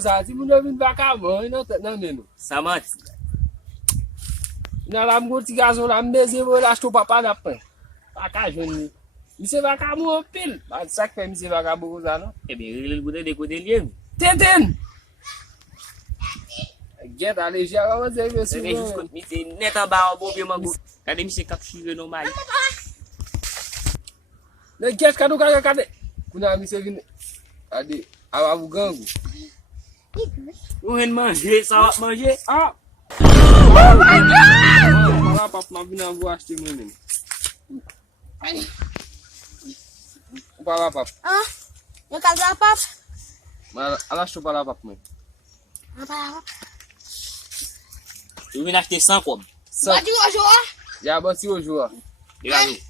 ça, si vous n'avez pas qu'à moi, non, non. Ça m'a dit. Nan la mgo ti gason la mbeze vo la chto papa d'après. Pas qu'à jouni. Monsieur va qu'à moi pile. Ba ça fait monsieur va qu'à beaucoup ça non. Eh bien, il goûte de côté lié. Tenten. Get allez jara on c'est C'est juste que c'est net en bas au bon pied mango. Regardez monsieur cap chive non mal. Le get kado kade. Kuna monsieur vin. Ade, awa vous gangu. On vient manger, ça va manger. Ah. Voilà, papa m'a venu vous acheter moi-même. Voilà, papa. Ah, eu quero dar papo. Mas ela achou para lá, papa, mãe. Je viens acheter 100 comme. Vai de hoje, ó. Já bati hoje, ó. Regardez.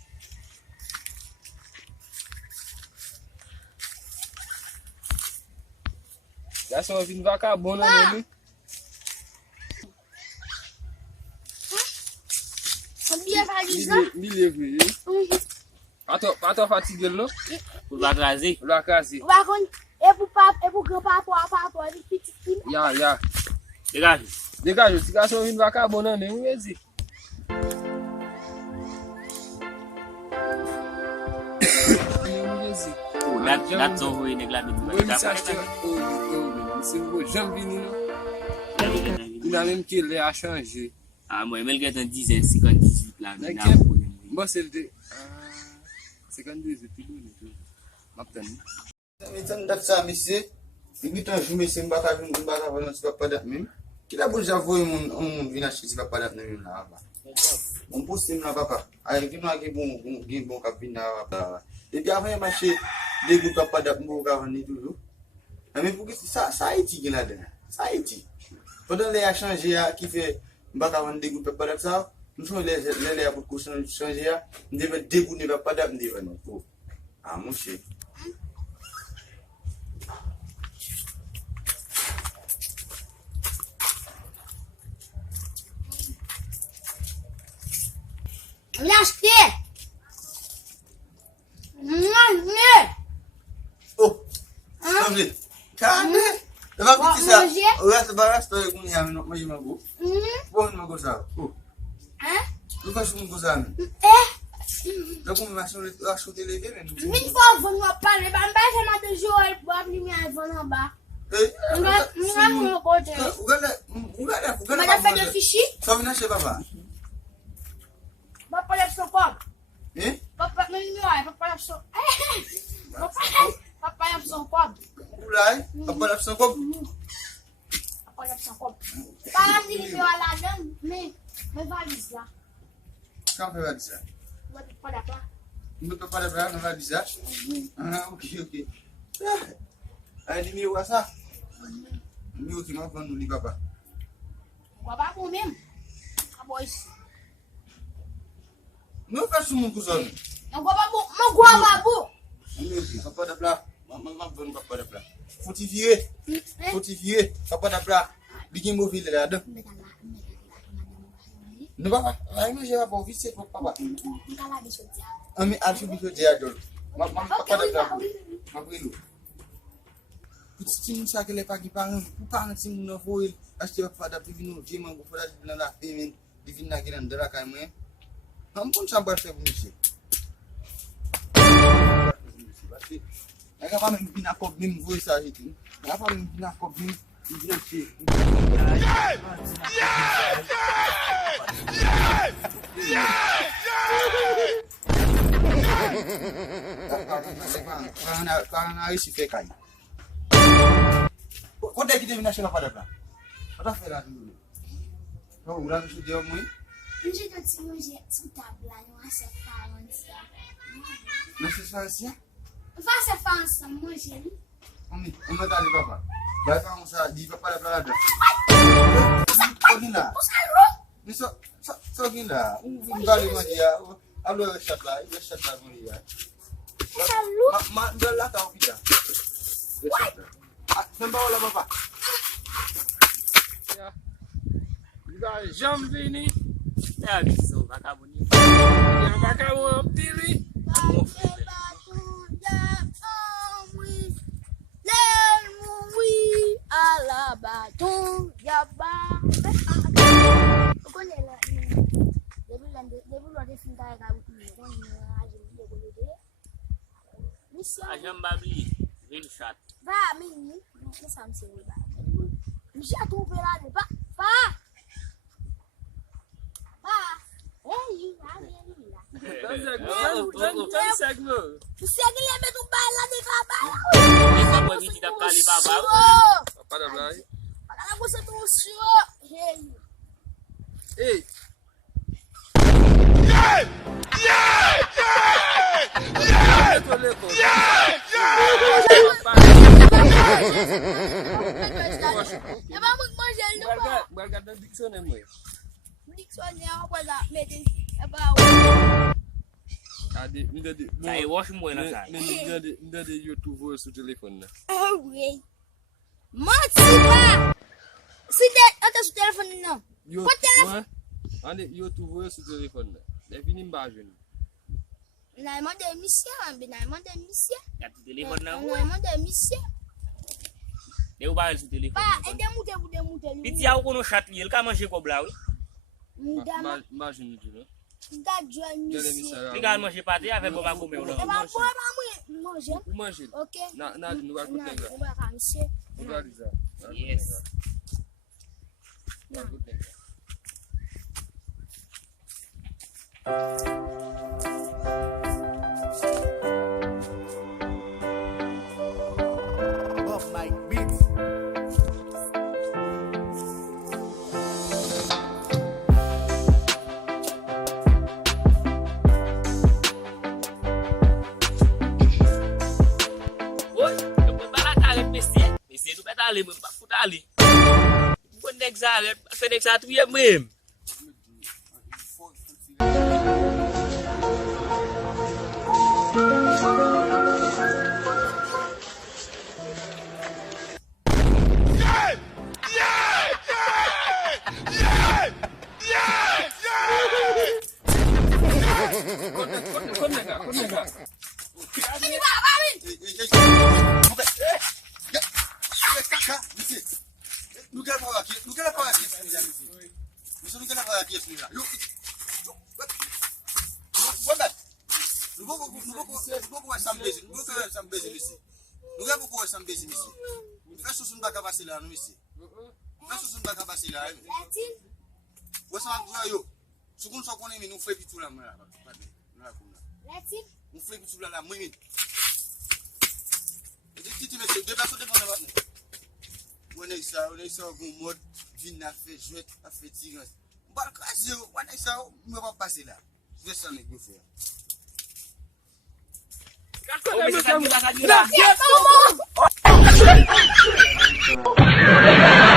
Já só vim vagabunda mesmo. Sabia valisa? Me livre. Pas fatigué, non? Pour la raser. La case. Vai com é pro papo, é pro papo, ele petit. Ya. Regardez. Dégage, si garçon vient vagabunda mesmo, vas-y. Oh, that's all we nèg la bête. Oui, mais ça acheter. C'est bon, j'aime venir, non? Il a même qu'il a changé. Ah, moi, il y a 10 58 là. Moi, c'est le 52, c'est plus long. Maintenant. Mitan dat sa misi, ibitan jume se mbaka vin si papa dat même. Kila bou javoy mon vina si papa dat même là ba. On poste na papa. Ay vino agi bon ka vina ba. Depuis avant marché de go papa dat mo ka vani toujours. Mais pour que ça Haïti qui là dedans. Ça Haïti. Pendant les a changé qui fait mbaka vani de go papa dat ça. Nous sommes les pour caution changer, on devait débouner papa dat on devait non. Ah mon cher. Me acheter. Oh, samedi. Calme. Va petit ça. Reste reste com minha não mais mago. Bom mago ça. Oh. Hein? Tu faz um gozano. Eu como mais eu acho que ele vem. Vim for vou no pane, vai chamar de Joel para minha avó na ba. Não pode. Mas já fez o fichi? Só me nasce baba. Papai é seu pop. Eh? Papai não é, papai é seu. Papai é seu pop. Ulai, apa dah sangkop? Papai é seu pop. Para de ver lá dentro, me valise lá. Kau vai dizer. Vou para lá. Não prepara para não vai dizer. Ah, ok. Aí de meu asa. Meu que não quando liga para. Baba com mesmo. Acabou isso. Não faz um gozano. Não guababu. Meu que papa da bla. Mamãe vem papa da bla. Fortifié, papa da bla. Bikin mobile là dedans. Não vai, aí não já vai ouvir papa. Ami acho bicho de ador. Mamãe papa da bla. Mamãe petit ça que les pas qui parlent, pas si nous faut acheter papa da bivino, j'ai mango pour la la payment, divina qui dans la caméra. On peut savoir faire monsieur. Agora vamos vir na cobrim, vou isso aí. Agora vamos vir na cobrim e vir aqui. Para esse feca aí. Quando é que deve nascer na parada? Para feira dulu. Kau ulang sudah mui? Je te dis manger tout table nous à cette France. Nascer Francia? Faça France manger. On va d'aller papa. Vai para onça di papa da parada. Gila. Ni so gila. Ngali magia. Alo chatla magia. Ma ndala ka opita. Namba wala papa. Ya. Jam vini. É isso, vagabundo. Vagabundo pili. Oui, bâton, yaba. Pourquoi on est là? Depuis l'on est fini avec la boucle, on est là, je me dis que le dé. Mission. Agent Babli, une chat. Va, Mini. Non, ça me sert pas. Michel, tout peut là, ne pas. Hey, tu sais qu'il y a mettre un bail là de Et ça moi qui t'a parlé papa. Papa de blague. la você trouxe. Hey. Hey. Eu vou manger ele no pão. Guarda da diccionário, mãe. Diccionário, coisa, meter. É bom. Ade, me dá de. Sai wash mo na sai. Me dá de YouTube voice o telefone. Oh, oui. Matiba. Se der, eu tenho o telefone não. Qual telefone? Ande YouTube voice o telefone. Define embaixo. Não, manda emissão, não manda emissão. Ya tu telepon na. Não manda emissão. Deu ba su telepon. Ba, é demute. Piti ya ko no chat li, el ka manger ko bla oui. Imagine tu, né? Da join emissão. Li ka manger pâté avec ko ba ko me ou É la. uma boa, manger. Imagine. Ok. Na, não vai Não, acontecer. não vai acontecer. Não vai dizer. Yes. Não vai acontecer. Bob Mike Beats. Oi, eu vou para cá PC. PC tu peta ali, mano, puta ali. Kon nek sa, fe nek sa tu ya mem. Oh, bisa kan kita kaji lah. Vamos!